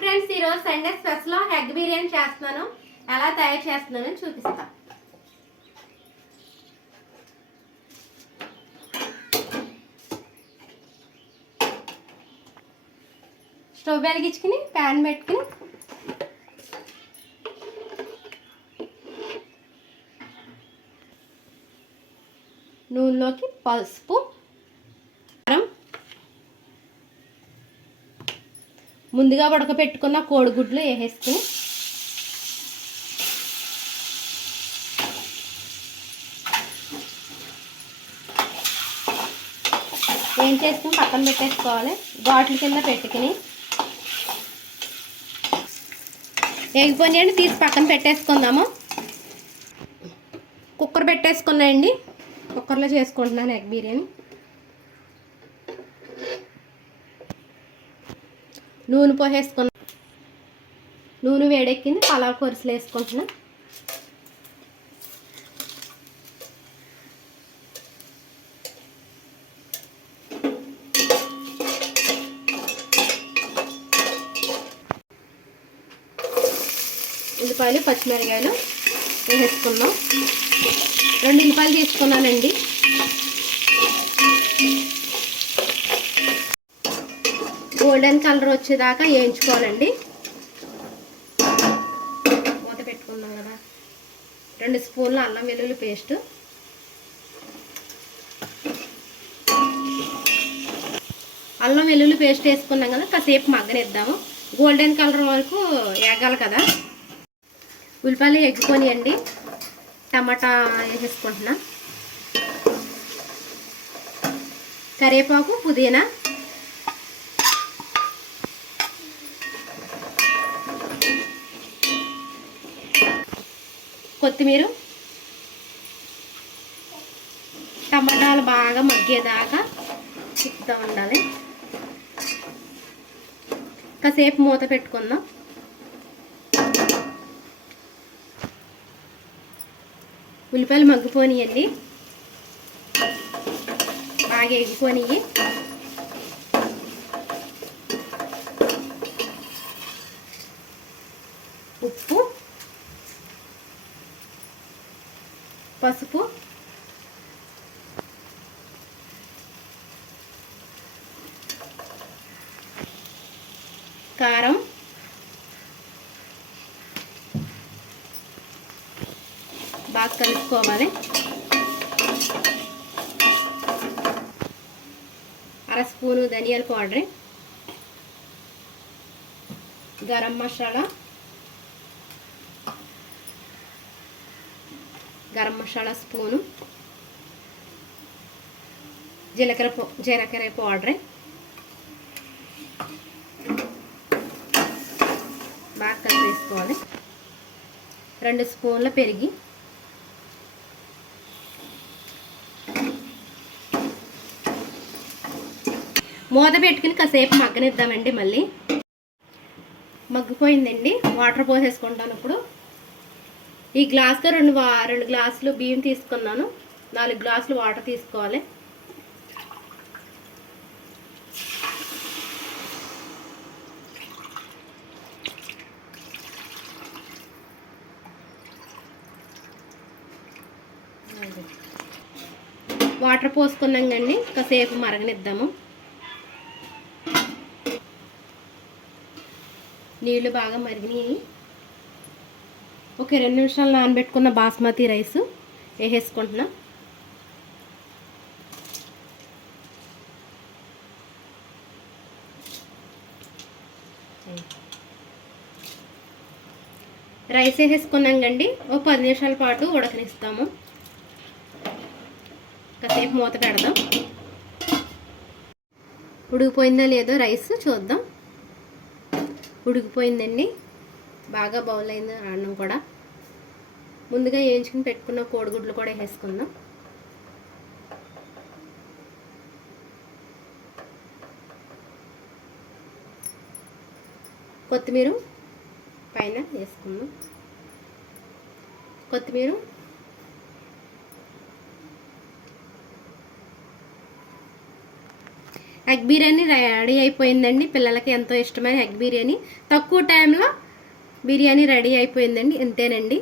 Friends, ఈరోజు Sunday స్పెషల్లో egg biryani చేస్తున్నాను. ఎలా తయారు చేస్తున్నానో చూపిస్తా. స్టవ్ వెలిగించుకుని ప్యాన్ పెట్టుకుని నూనెలోకి పసుపు, కారం, ముందుగా ఉడకపెట్టుకున్న కోడిగుడ్లు వేసేసుకుని ఏం చేసుకుని పక్కన పెట్టేసుకోవాలి. బాటిల్ కింద పెట్టుకుని వేగిపోయినాయండి, తీసి పక్కన పెట్టేసుకుందాము. కుక్కర్ పెట్టేసుకున్నాయండి, కుక్కర్లో చేసుకుంటున్నాను ఎగ్ బిర్యానీ. నూనె పోసేసుకున్నా, నూనె వేడెక్కింది, పలావ్ కొరుసులు వేసుకుంటున్నా. ఉల్లిపాయలు, పచ్చిమిరకాయలు వేసేసుకున్నాం. 2 ఉల్లిపాయలు తీసుకున్నానండి. గోల్డెన్ కలర్ వచ్చేదాకా వేయించుకోవాలండి. మూత పెట్టుకున్నాం కదా. 2 స్పూన్లు అల్లం వెల్లుల్లి పేస్ట్, అల్లం వెల్లుల్లి పేస్ట్ వేసుకున్నాం కదా. కాసేపు మగ్గనిద్దాము, గోల్డెన్ కలర్ వరకు వేగాలి కదా. ఉల్లిపాయలు ఎగ్గుకొనియండి. టమాటా వేసేసుకుంటున్నా, కరివేపాకు, పుదీనా, కొత్తిమీర. టమాటాలు బాగా మగ్గేదాకా తిప్పుతూ ఉండాలి. కాసేపు మూత పెట్టుకుందాం. ఉల్లిపాయలు మగ్గిపోనియండి, బాగా ఎగిపోనియి. ఉప్పు, పసుపు, కారం, బాగా కలుపుకోవాలి. 1/2 స్పూను ధనియాల పౌడర్, గరం మసాలా, స్పూను, జీలకర్ర పౌడర్, బాగా కలిపేసుకోవాలి. 2 స్పూన్ల పెరుగు, మూత పెట్టుకుని కాసేపు మగ్గనిద్దామండి. మళ్ళీ మగ్గిపోయిందండి, వాటర్ పోసేసుకుంటాను. ఇప్పుడు ఈ గ్లాస్తో 2 గ్లాసులు బియ్యం తీసుకున్నాను. 4 గ్లాసులు వాటర్ తీసుకోవాలి. వాటర్ పోసుకున్నాం కండి, కాసేపు మరగనిద్దాము. నీళ్ళు బాగా మరిగినాయి. ఒక 2 నిమిషాలు నానబెట్టుకున్న బాస్మతి రైస్ వేసేసుకుంటున్నా. రైస్ వేసేసుకున్నాం కండి, ఒక 10 నిమిషాల పాటు ఉడకనిస్తాము. కాసేపు మూత పెడదాం. ఉడికిపోయిందో లేదో రైస్ చూద్దాం. ఉడికిపోయిందండి, బాగా బౌల్ అయింది అన్నం కూడా. ముందుగా వేయించుకుని పెట్టుకున్న కోడిగుడ్లు కూడా వేసుకుందాం. కొత్తిమీర పైన వేసుకుందాం. కొత్తిమీర, ఎగ్ బిర్యానీ రెడీ అయిపోయిందండి. పిల్లలకి ఎంతో ఇష్టమైన ఎగ్ బిర్యానీ తక్కువ టైంలో బిర్యానీ రెడీ అయిపోయిందండి. ఇంతేనండి.